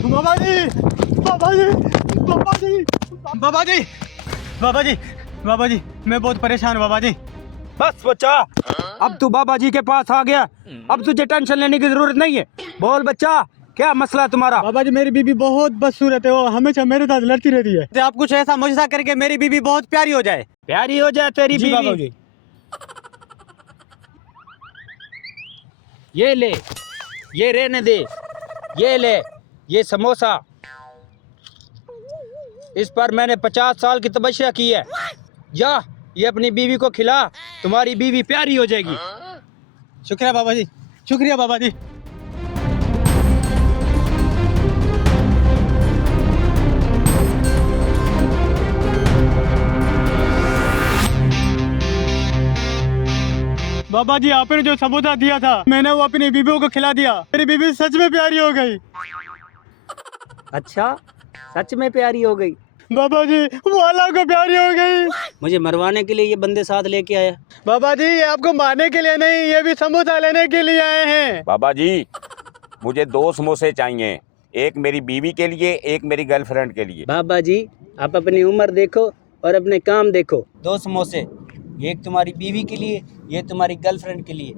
बाबा जी, बाबा जी, बाबा जी, बाबा जी, बाबा जी, बाबा जी, मैं बहुत परेशान हूँ बाबा जी। बस बच्चा, अब तू बाबा जी के पास आ गया, अब तुझे टेंशन लेने की जरूरत नहीं है। बोल बच्चा, क्या मसला है तुम्हारा? बाबा जी, मेरी बीबी बहुत बदसूरत है, वो हमेशा मेरे साथ लड़ती रहती है। तो आप कुछ ऐसा मुझसा करके मेरी बीबी बहुत प्यारी हो जाए। प्यारी हो जाए तेरी जी बाबा बीवी? जी। ये ले, ये रहने दे, ये ले, ये समोसा, इस पर मैंने 50 साल की तपस्या की है। जा, ये अपनी बीवी को खिला, तुम्हारी बीवी प्यारी हो जाएगी। शुक्रिया बाबा जी, शुक्रिया बाबा जी। बाबा जी, आपने जो समोसा दिया था, मैंने वो अपनी बीवियों को खिला दिया। मेरी बीवी सच में प्यारी हो गई। अच्छा, सच में प्यारी हो गई? बाबा जी, वो अल्लाह को प्यारी हो गई। मुझे मरवाने के लिए ये बंदे साथ लेके आया। बाबा जी, ये आपको मारने के लिए नहीं, ये भी समोसा लेने के लिए आए हैं। बाबा जी, मुझे 2 समोसे चाहिए, एक मेरी बीवी के लिए, एक मेरी गर्लफ्रेंड के लिए। बाबा जी, आप अपनी उम्र देखो और अपने काम देखो। 2 समोसे, एक तुम्हारी बीवी के लिए, ये तुम्हारी गर्लफ्रेंड के लिए।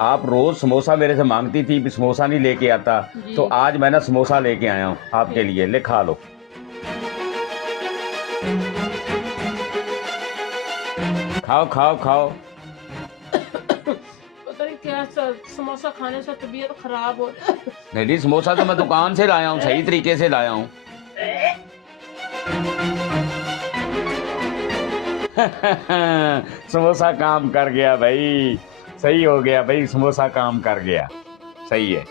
आप रोज समोसा मेरे से मांगती थी, समोसा नहीं लेके आता, तो आज मैं ना समोसा लेके आया हूँ आपके लिए, ले खा लो। खाओ खाओ खाओ। पता नहीं क्या समोसा खाने से तबीयत खराब हो रही है। नहीं, समोसा तो मैं दुकान से लाया हूँ, सही तरीके से लाया हूँ। समोसा काम कर गया भाई, सही हो गया भाई, समोसा काम कर गया, सही है।